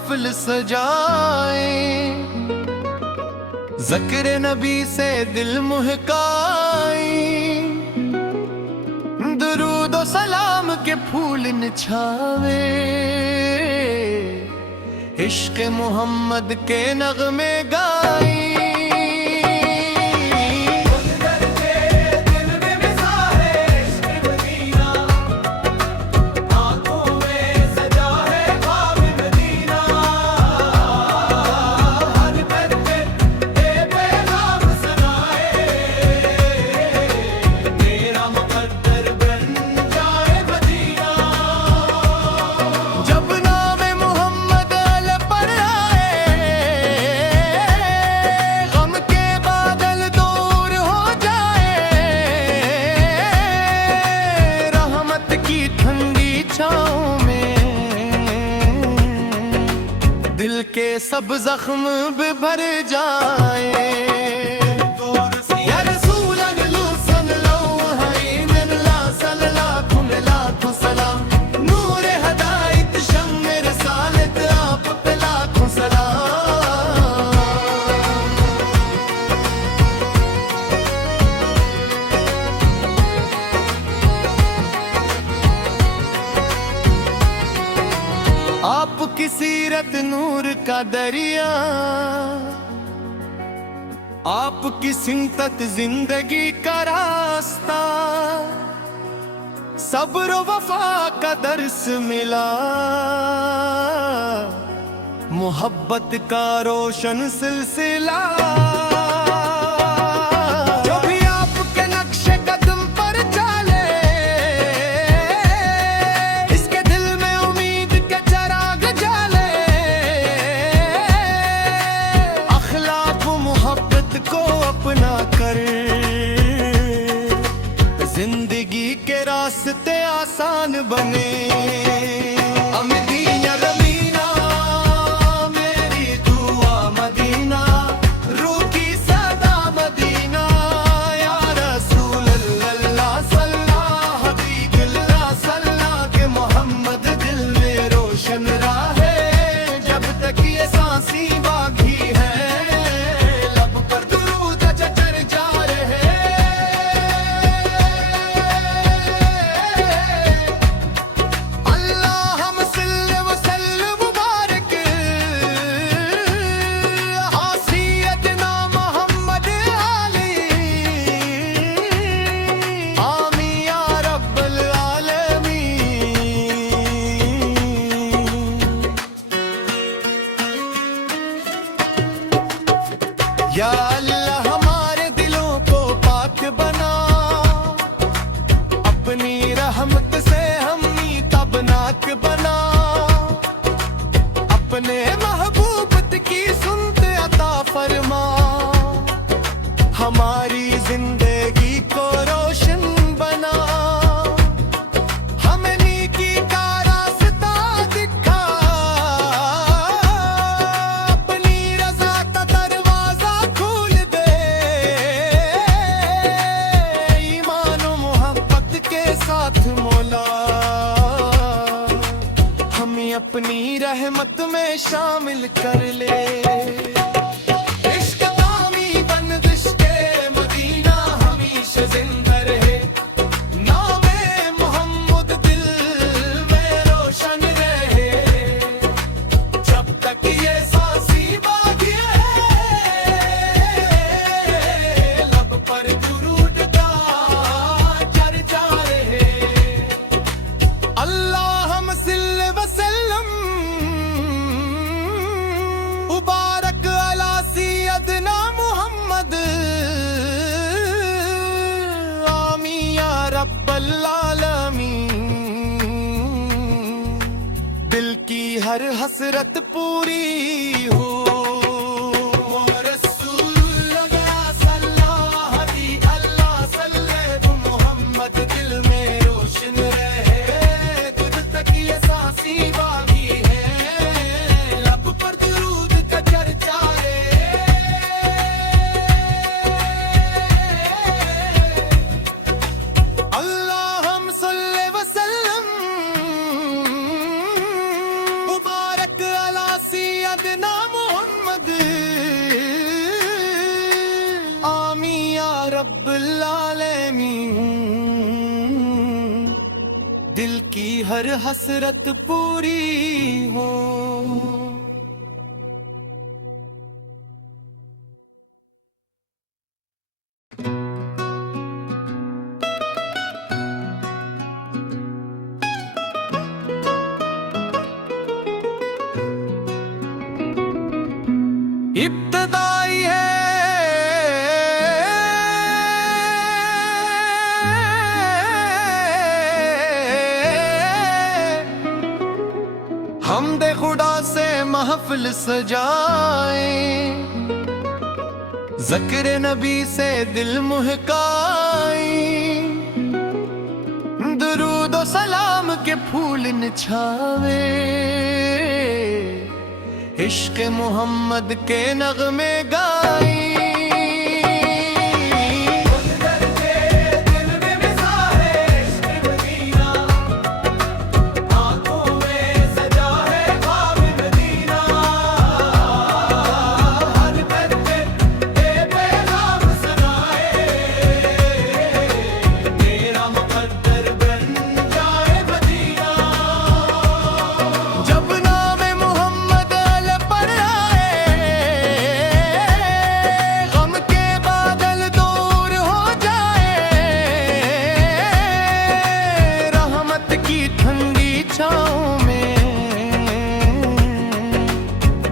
महफिल सजाए, ज़िक्र नबी से दिल मुहकाए, दुरूद और सलाम के फूल निछावे, इश्क मोहम्मद के नगमे गाए। दिल के सब जख्म भी भर जाए। आपकी सीरत नूर का दरिया, आपकी सिंतत जिंदगी का रास्ता, सब्र वफा का दर्स मिला, मोहब्बत का रोशन सिलसिला। जिंदगी के रास्ते आसान बने। अमदीना रमीना मेरी दुआ मदीना, रूठी सदा मदीना, या रसूल अल्लाह सल्लल्लाहु हबीबुल्लाह सल्लल्लाहु के मोहम्मद दिल में रोशन रहे, जब तक ये सांसी बाकी है। या अल्लाह हमारे दिलों को पाक बना, अपनी रहमत से हमी तबनाक बना, अपने महबूबत की सुनते अता फरमा, हमारी जिंदगी को रोशन बना, हमें नेकी का रास्ता दिखा, अपनी रज़ा का दरवाजा खोल दे, ईमान और मोहब्बत के साथ मौला हमें अपनी रहमत में शामिल कर ले। दिल की हर हसरत पूरी हो। रब्बुल आलमीन, दिल की हर हसरत पूरी हो। इब्तदाई है हमदे खुदा से महफिल सजाए, ज़िक्र नबी से दिल मुहकाई, दुरूद और सलाम के फूल निछावे, इश्क मोहम्मद के नगमे गाई।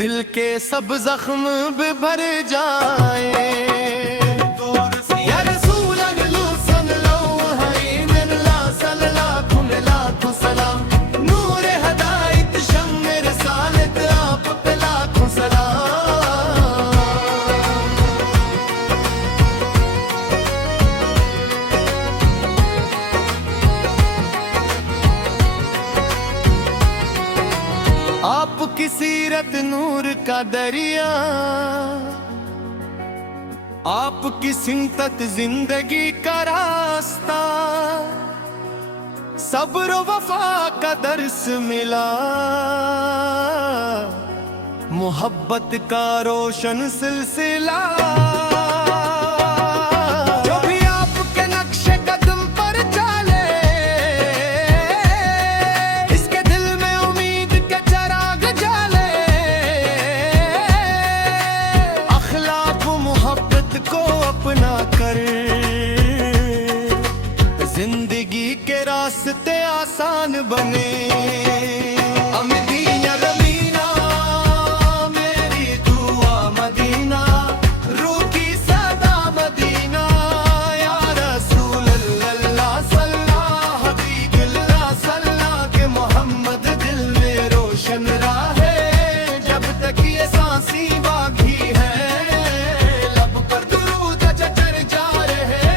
दिल के सब जख्म भी भर जाए। या रसूल अल्लाह सल्लल्लाहु अलैहि वसल्लम, लाखों सलाम, नूर हदायत शम्म रिसालत आप पे लाखों सलाम। आपकी सीरत नूर का दरिया, आपकी सिंतत जिंदगी का रास्ता, सब्र वफा का दर्स मिला, मोहब्बत का रोशन सिलसिला। जो भी आपके नक्शे कदम पर चले, इसके दिल में उम्मीद के चराग जले, अखलाक मोहब्बत को अपना कर, जिंदगी के रास्ते आसान बने। अमदीना रमीना मेरी दुआ मदीना, रूह की सदा मदीना, या रसूल अल्लाह सल्लल्लाहु हबीबुल्लाह सल्लल्लाहु के मोहम्मद दिल में रोशन राहे, जब तक ये सांसी बाकी है, लब पर दुरूद चचर जा रहे।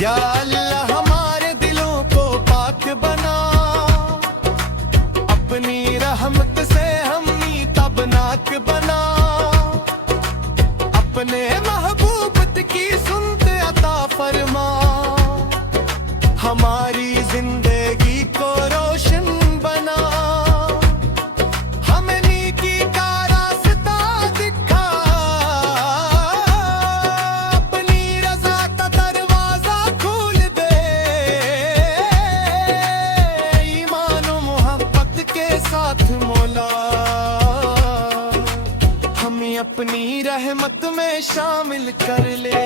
या अल्लाह हमारे दिलों को पाक बना, अपनी रहमत से हमी तबनाक बना, अपने महबूबत की सुनते अता फरमा, हमारी जिंदगी को रोशन बना, हमें नेकी का रास्ता दिखा, अपनी रज़ा का दरवाजा खोल दे, ईमान और मोहब्बत के साथ मौला, हमें अपनी रहमत में शामिल कर ले।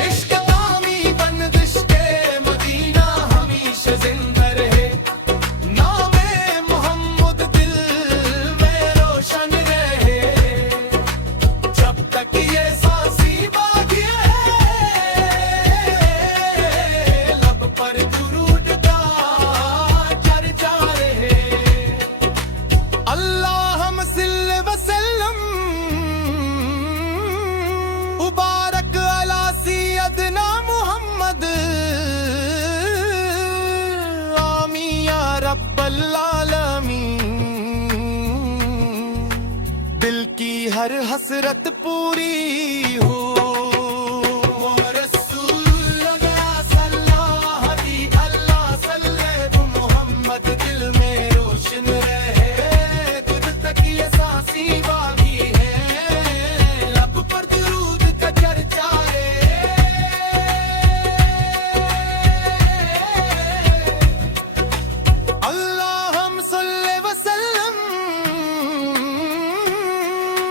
इश्क तामी बंदिश के मदीना हमेशा जिंदा रहे, नामे मोहम्मद दिल में रोशन रहे, जब तक ये सांसी बाकी है, लब पर दुरूद का चर्चा रहे। अल्लाहुम्मा सल्लि वसल्लम मुबारक हर हसरत पूरी हो। दिल में रोशन रहे तुझ तक ये सांसी बाकी है, लब पर दुरूद का चर्चा है। अल्लाहुम्मा सल्ली वसल्लम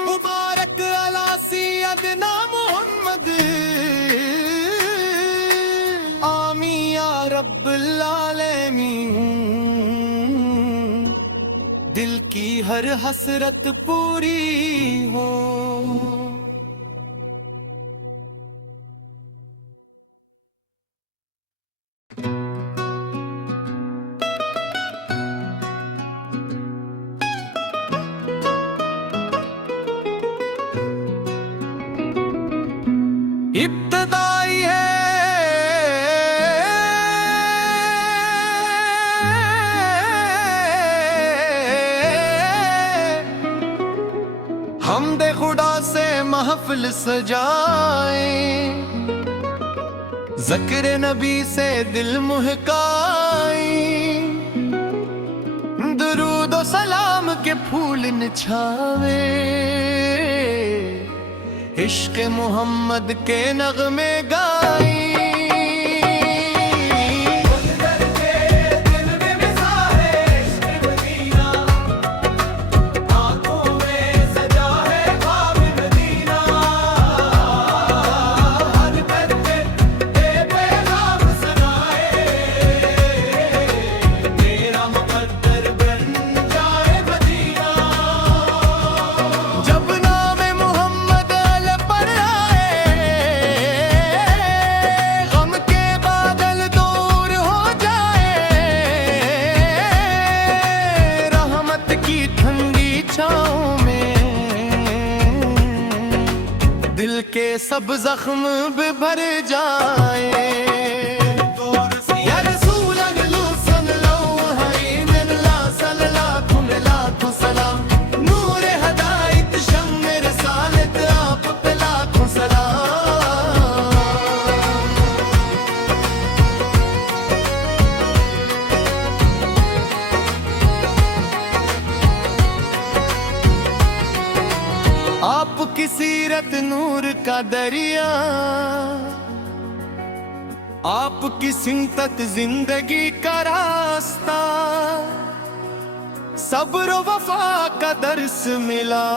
मुबारक अला सय्यदना मुहम्मद, आमीन या रब्बल आलमीन। दिल की हर हसरत पूरी हो। इब्तदाई है हमदे खुदा से महफिल सजाए, ज़िक्र नबी से दिल मुहकाए, दुरूद और सलाम के फूल निछावे, इश्क मोहम्मद के नगमे गाए। दिल के सब जख्म भी भर जाए। आपकी सीरत नूर का दरिया, आपकी सिंतत जिंदगी का रास्ता, सब्र वफा का दर्स मिला,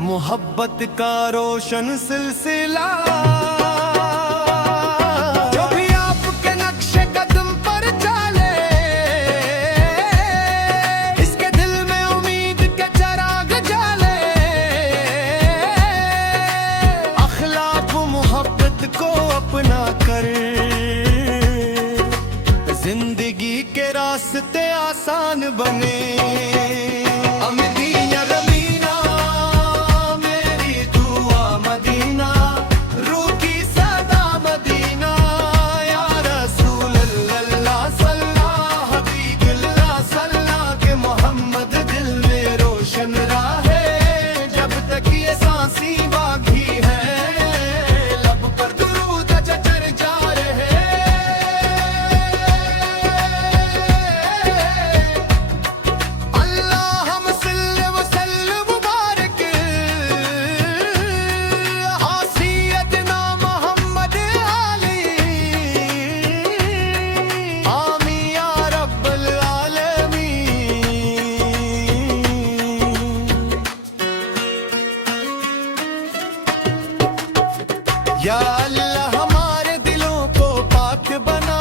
मोहब्बत का रोशन सिलसिला। जिंदगी के रास्ते आसान बने। अमदीना रमीना मेरी दुआ मदीना, रूठी सदा मदीना, या रसूल अल्लाह सल्लल्लाहु हबीबुल्लाह सल्लल्लाहु के मोहम्मद दिल में रोशन रहे, जब तक ये सांसी बाकी है, लब पर दुरूद चचर जा रहे। या अल्लाह हमारे दिलों को पाक बना,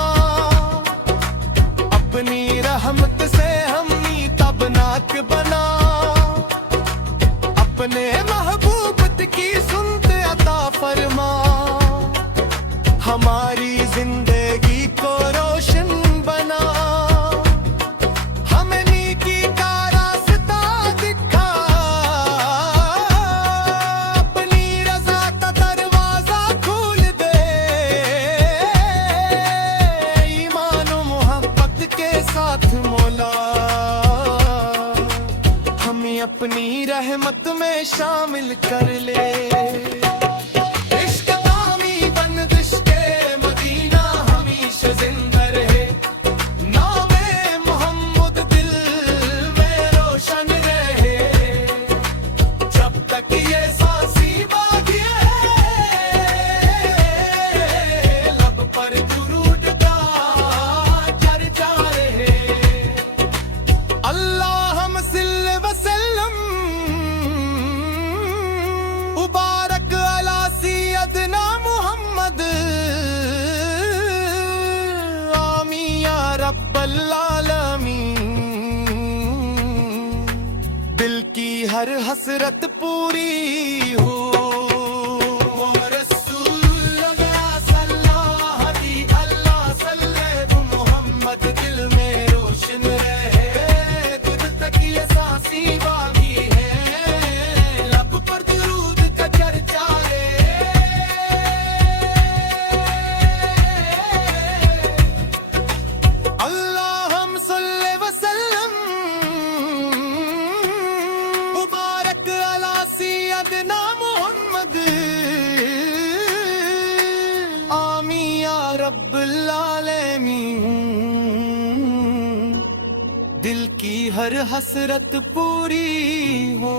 अपनी रहमत से हमी तबनाक बना, अपने महबूबत की सुनते अता फरमा, हमारी जिंदगी को रोशन बना, हमें नेकी का रास्ता दिखा, अपनी रज़ा का दरवाजा खोल दे, ईमान और मोहब्बत के साथ मौला हमें अपनी रहमत में शामिल कर ले। इश्क तामी बंदिश के मदीना हमेशा जिंदा रहे, नामे मोहम्मद दिल में रोशन रहे। जब तक ये सांसी बाकी है, लब पर दुरूद का चर्चा रहे। अल्लाहुम्मा सल्ली व सल्लम मुबारक अला सय्यदना मुहम्मद, आमीन या रब्बल आलमीन। दिल की हर हसरत पूरी हो, रसूलुल्लाह सल्लल्लाहु अलैहि वसल्लम मुहम्मद दिल में रोशन रहे। तुझ तक ये सांसी बाकी है, लब पर दुरूद का चर्चा रहे। अल्लाहुम्मा सल्ली व सल्लम मुबारक अला सय्यदना मुहम्मद, आमीन या रब्बल आलमीन। दिल की हर हसरत पूरी हो।